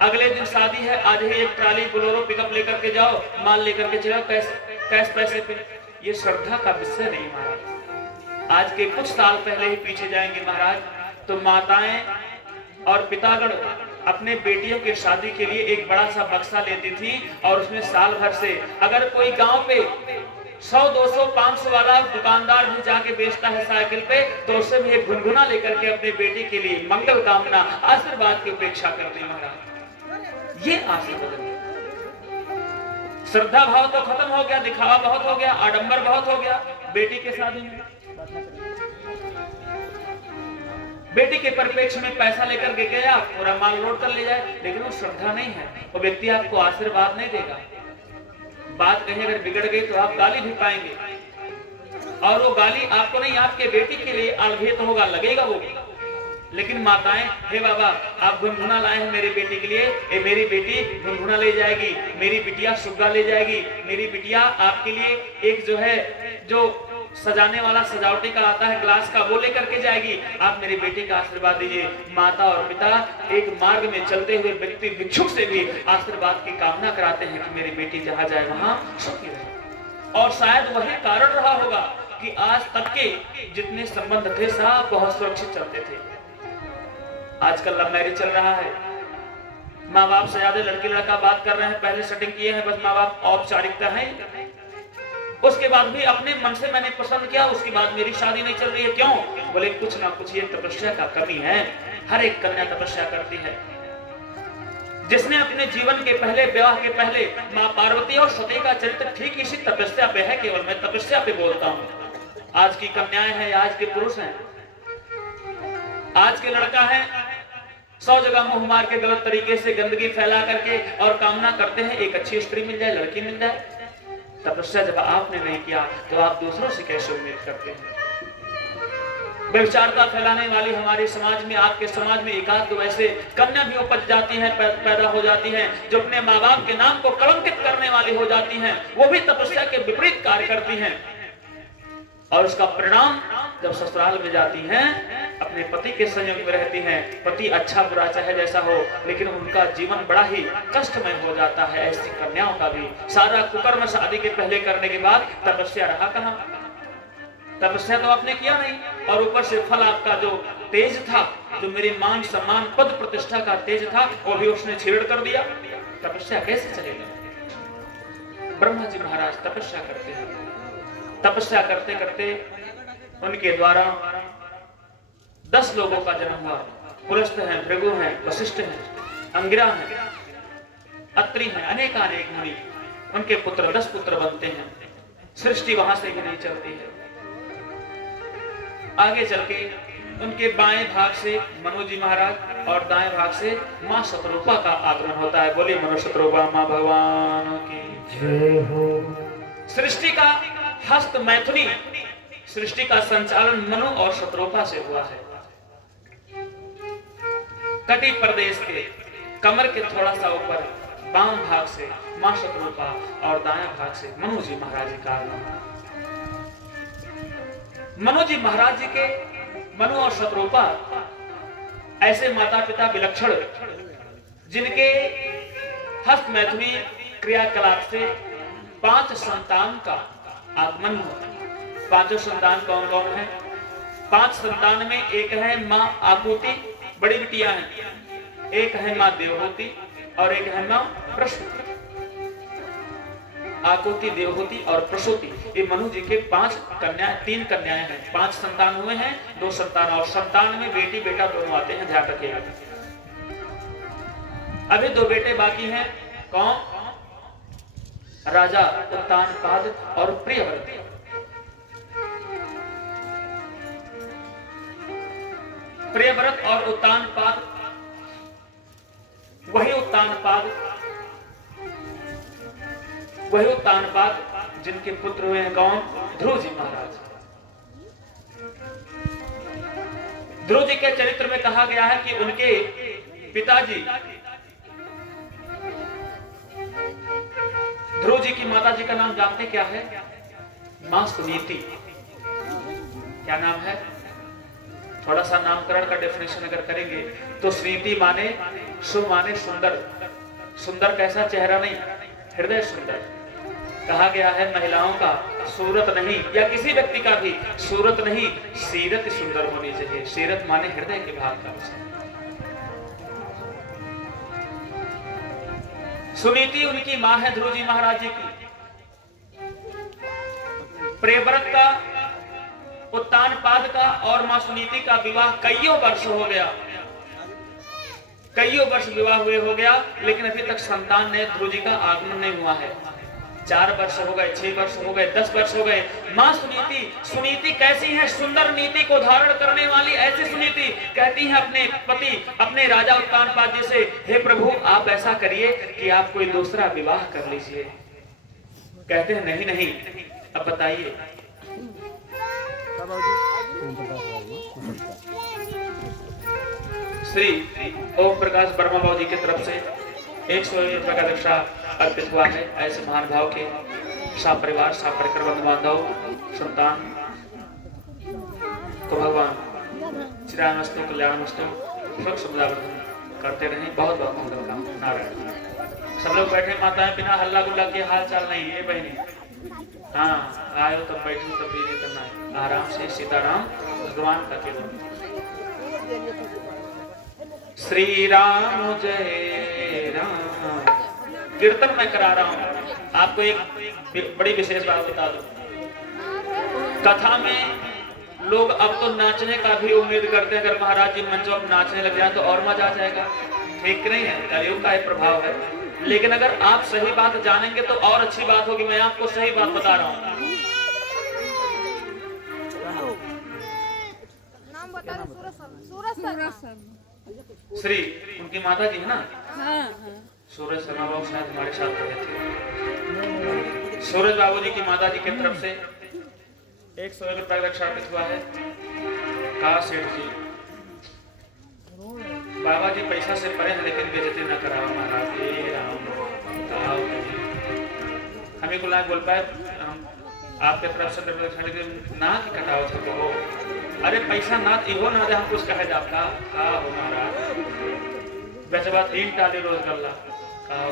अगले दिन शादी है, आज ही एक ट्राली बोलेरो पिकअप लेकर के जाओ, माल लेकर के चलो कैश पैसे पे। ये श्रद्धा का विषय नहीं महाराज। आज के कुछ साल पहले ही पीछे जाएंगे महाराज, तो माताएं और पितागण अपने बेटियों के शादी के लिए एक बड़ा सा बक्सा लेती थी और उसमें साल भर से अगर कोई गांव पे 100, 200, 500 वाला दुकानदार भी जाके बेचता है साइकिल पे, तो उससे भी एक गुनगुना लेकर के अपने बेटी के लिए मंगल कामना आशीर्वाद की उपेक्षा करते हैं महाराज। ये आशीर्वाद, श्रद्धा भाव तो खत्म हो गया, दिखावा बहुत हो गया, आडंबर बहुत हो गया। बेटी के शादी में बेटी के परिप्रेक्ष्य में पैसा लेकर के गया, पूरा माल लोड कर ले जाए, लेकिन वो श्रद्धा नहीं है। वो व्यक्ति आपको आशीर्वाद नहीं देगा। बात कहीं अगर बिगड़ गई तो आप गाली भी पाएंगे, और वो गाली आपको नहीं, आपके बेटी के लिए आलभेत होगा, लगेगा वो। लेकिन माताएं, हे बाबा आप गुनगुना लाए हैं मेरी बेटी के लिए, ए मेरी बेटी गुनगुना ले जाएगी, मेरी बिटिया सुग्गा ले जाएगी, मेरी बिटिया आपके लिए एक जो है जो सजाने वाला सजावटी का आता है ग्लास का, वो लेकर के जाएगी, आप मेरी बेटी का आशीर्वाद दीजिए। माता और पिता एक मार्ग में चलते हुए व्यक्ति भिक्षुक से भी आशीर्वाद की कामना कराते हैं कि मेरी बेटी जहां जाए वहां सुखी रहे। और शायद वही कारण रहा होगा कि आज तक के जितने संबंध थे सब बहुत सुरक्षित चलते थे। आजकल लव मैरिज चल रहा है, माँ बाप से ज्यादा लड़की लड़का बात कर रहे हैं, पहले सेटिंग किए हैं, बस माँ बाप औपचारिकता है, उसके बाद भी अपने मन से मैंने पसंद किया, उसके बाद मेरी शादी नहीं चल रही है। क्यों? बोले कुछ ना कुछ ये तपस्या का कमी है। हर एक कन्या तपस्या करती है। जिसने अपने जीवन के पहले, विवाह के पहले माँ पार्वती और सती का चरित्र ठीक इसी तपस्या पे है। केवल मैं तपस्या पे बोलता हूँ। आज की कन्याएं हैं, आज के पुरुष हैं, आज के लड़का है, 100 जगह मुंह मार के गलत तरीके से गंदगी फैला करके और कामना करते हैं एक अच्छी स्त्री मिल जाए, लड़की मिल जाए। तपस्या जब आपने नहीं किया तो आप दूसरों से कैसे उम्मीद करते हैं? व्यभिचारता फैलाने वाली हमारे समाज में, आपके समाज में एकाध दो ऐसे कन्या भी उपज जाती हैं, पैदा हो जाती हैं, जो अपने माँ बाप के नाम को कलंकित करने वाली हो जाती हैं। वो भी तपस्या के विपरीत कार्य करती हैं, और उसका परिणाम जब ससुराल में जाती हैं, अपने पति के संयोग में रहती हैं, पति अच्छा बुरा चाहे जैसा हो, लेकिन उनका जीवन बड़ा ही कष्टमय हो जाता है। ऐसी कन्याओं का भी सारा कुकर्म शादी के पहले करने के बाद तपस्या रहा कहां? तपस्या तो आपने किया नहीं, और ऊपर से फल आपका जो तेज था, जो मेरे मान सम्मान पद प्रतिष्ठा का तेज था, वो भी उसने छेड़ कर दिया। तपस्या कैसे चलेगा? ब्रह्मा जी महाराज तपस्या करते हैं। तपस्या करते करते उनके द्वारा 10 लोगों का जन्म हुआ। पुलस्त्य हैं, भृगु हैं, वशिष्ठ हैं, अंगिरा हैं, अत्रि हैं, अनेकानेक मुनि। उनके पुत्र 10 पुत्र बनते हैं। सृष्टि वहां से भी नहीं चलती है। आगे चल के उनके बाएं भाग से मनु जी महाराज और दाएं भाग से मां शतरूपा का आगमन होता है। बोलिए मनु शतरूपा मां भगवान की जय हो। सृष्टि का हस्त मैथुनी, सृष्टि का संचालन मनु और शतरूपा से हुआ है। कटी प्रदेश के कमर के थोड़ा सा ऊपर बाम भाग से मां शतरूपा और दाया भाग से मनु जी महाराज का आगमन। मनु जी महाराज जी के, मनु और शतरूपा ऐसे माता पिता विलक्षण, जिनके हस्त मैथुनी क्रियाकलाप से 5 संतान का आगमन हुआ। 5 संतान कौन कौन है? 5 संतान में एक है मां आकुति, बड़ी बिटिया है, एक है मां देवहूति और एक है मां प्रसूति। आकुति, देवहूति और प्रसूति, ये मनु जी के 3 कन्याएं हैं। 5 संतान हुए हैं, 2 संतान, और संतान में बेटी बेटा दोनों आते हैं, ध्यान रखिएगा। अभी 2 बेटे बाकी हैं। कौन? राजा उत्तानपाद और प्रियव्रत। प्रियव्रत और उत्तानपाद, वही उत्तानपाद जिनके पुत्र हुए हैं। कौन? ध्रुव जी महाराज। ध्रुव जी के चरित्र में कहा गया है कि उनके पिताजी, ध्रुव जी की माता जी का नाम जानते क्या है? मां सुनीति। क्या नाम है? थोड़ा सा नामकरण का डेफिनेशन अगर करेंगे तो सुनीति माने सु माने सुंदर, सुंदर कैसा चेहरा नहीं, हृदय सुंदर। कहा गया है महिलाओं का सूरत नहीं, या किसी व्यक्ति का भी सूरत नहीं, सीरत सुंदर होनी चाहिए। सीरत माने हृदय के भाग का विषय। सुनीति उनकी मां है ध्रुव जी महाराज जी की। प्रियव्रत का, उत्तानपाद का और मां सुनीति का विवाह कईयों वर्ष हो गया, कईयों वर्ष विवाह हुए हो गया, लेकिन अभी तक संतान ने ध्रुव जी का आगमन नहीं हुआ है। 4 वर्ष हो गए, 6 वर्ष हो गए, 10 वर्ष हो गए। मां सुनीति, सुनीति कैसी है? सुंदर नीति को धारण करने वाली ऐसी सुनीति कहती है अपने पति, अपने राजा उत्तानपाद जी से, हे प्रभु आप ऐसा करिए कि आप कोई दूसरा विवाह कर लीजिए। कहते हैं नहीं नहीं, अब बताइए। श्री ओम प्रकाश वर्मा बाबू जी की तरफ से 101 रुपए का दक्षा अर्पित हुआ है। ऐसे महान भाव के सब परिवार, सब परिकर बंधु बांधव, संतान को भगवान श्रीरामस्तु कल्याणमस्तु सुख समृद्धि करते रहें। बहुत बहुत मंगल कामना। नारायण। सब लोग बैठे, माताएं बिना हल्ला गुल्ला के हाल चाल नहीं है बहनी। हाँ आयो तब बैठो तब भी नहीं करना है, आराम से सीताराम भगवान का केवल। श्री राम जय राम कीर्तन मैं करा रहा हूँ। आपको एक बड़ी विशेष बात बता दूं, कथा में लोग अब तो नाचने का भी उम्मीद करते हैं। अगर महाराज जी मंचों पर नाचने लग जाए तो और मजा आ जाएगा। ठीक नहीं है, कलयुग का एक प्रभाव है। लेकिन अगर आप सही बात जानेंगे तो और अच्छी बात होगी। मैं आपको सही बात बता रहा हूँ। श्री उनकी माता जी है ना, सूरज शर्मा बाबू शायद हमारे साथ रहे थे। सूरज बाबू जी की माता जी की तरफ से 101 रुपए रक्षा अर्पित हुआ है। कहा सेठ जी, बाबा जी पैसा से परे हैं लेकिन बेइज्जती न कराओ महाराज। हमें को बोल पाए आपके तरफ से ना कि कटाओ तो अरे पैसा ना इहो ना दे हम कुछ कहे आपका का हो महाराज बेचबा 3 टाली रोज कर ला का हो।